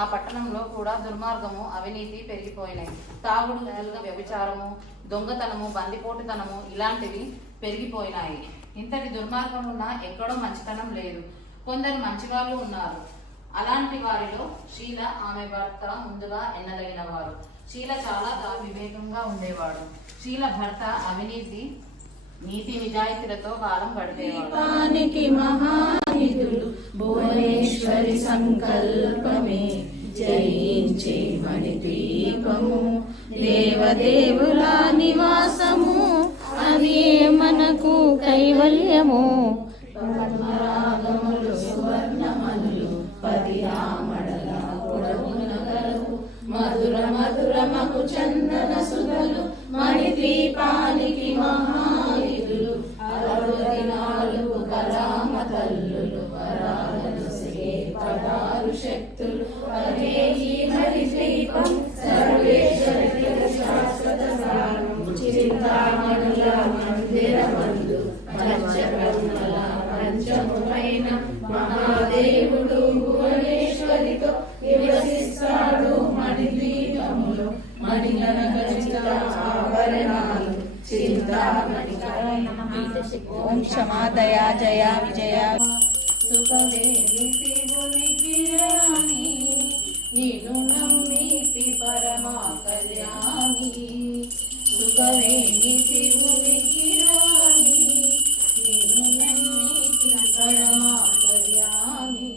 ఆ పట్టణంలో కూడా దుర్మార్గము అవినీతి పెరిగిపోయినాయి. తాగుడు, వ్యభిచారము, దొంగతనము, బందిపోటుతనము ఇలాంటివి పెరిగిపోయినాయి. ఇంతటి దుర్మార్గం ఉన్నా ఎక్కడో మంచితనం లేదు. కొందరు మంచివాళ్ళు ఉన్నారు. అలాంటి వారిలో షీల ఆమె భర్త ముందుగా ఎన్నదగిన వారు. షీల చాలా వివేకంగా ఉండేవాడు. షీల భర్త అవినీతి, నీతి నిజాయితీలతో కాలం గడిపేవాడు. మహానిధులు భువనేశ్వరి సంకల్పమే జయించే మణిద్వీపము, దేవదేవుల నివాసము, అది మనకు కైవల్యము. పద్మరాగములు సువర్ణమనులు 10 ఆమడల పొడవున గలవు, మధుర మధురమకు చందన సుధలు, మణిద్వీపానికి మహానిధులు. 64 కళామ తల్లులు, వరాలను సే 16 శక్తులు. అదే ఈ మణిద్వీపం సర్వేశ్వరి శాశ్వత సారం, చింతామణుల మందిరమందు పంచకర్మల పంచముమైన మహాదేవుడు భువనేశ్వరితో నివసిస్తాడు. మణిద్వీపములో మణిగణగణిత ఆభరణాలు చింతామణి. ఓం క్షమా దయా జయ విజయ. సుఖవేణి శివునికి రాణి, నిన్ను నమ్మితి పరమా కళ్యాణి. సుఖవేణి శివునికి రాణి, నిన్ను నమ్మితి పరమా కళ్యాణి.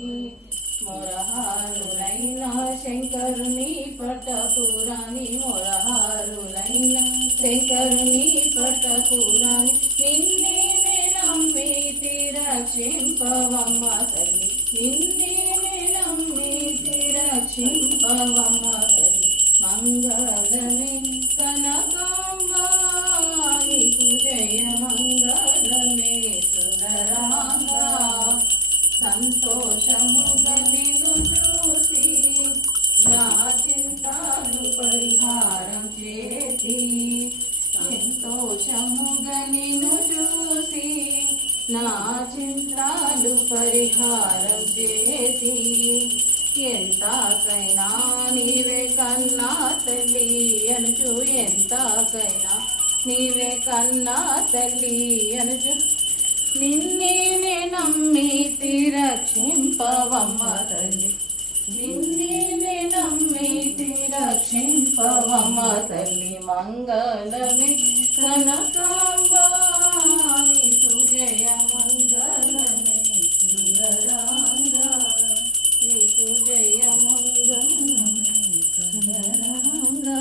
మొరహారులైన శంకరుని పట్టపురాణి, మొరహారులైన శంకరుని పట్టపురాణి. నిన్నే నమ్మితి రక్షింపవమ్మ తల్లి, నిన్నే నమ్మితి రక్షింపవమ్మ తల్లి. మంగళమే కనకాంబా, నీకు జయ మంగళమే సుందరాంగా. సంతోషముగా నిన్ను చూసి నా చింతాలు పరిహారం చేసి, సంతోషముగా నిన్ను చూసి నా చింతాలు పరిహారం చేసి. ఎంతకైనా నీవే కన్నా తల్లి అనుచు, ఎంతకైనా నీవే కన్నా తల్లి అనుచు. నిన్నే నమ్మితి రక్షింపవమ్మ తల్లి, నిన్నే నమ్మితి రక్షింపవమ్మ తల్లి. మంగళమే కనకాంబా, నీకు జయ మంగళమే సుందరాంగా, నీకు జయ మంగళమే సుందరాంగా.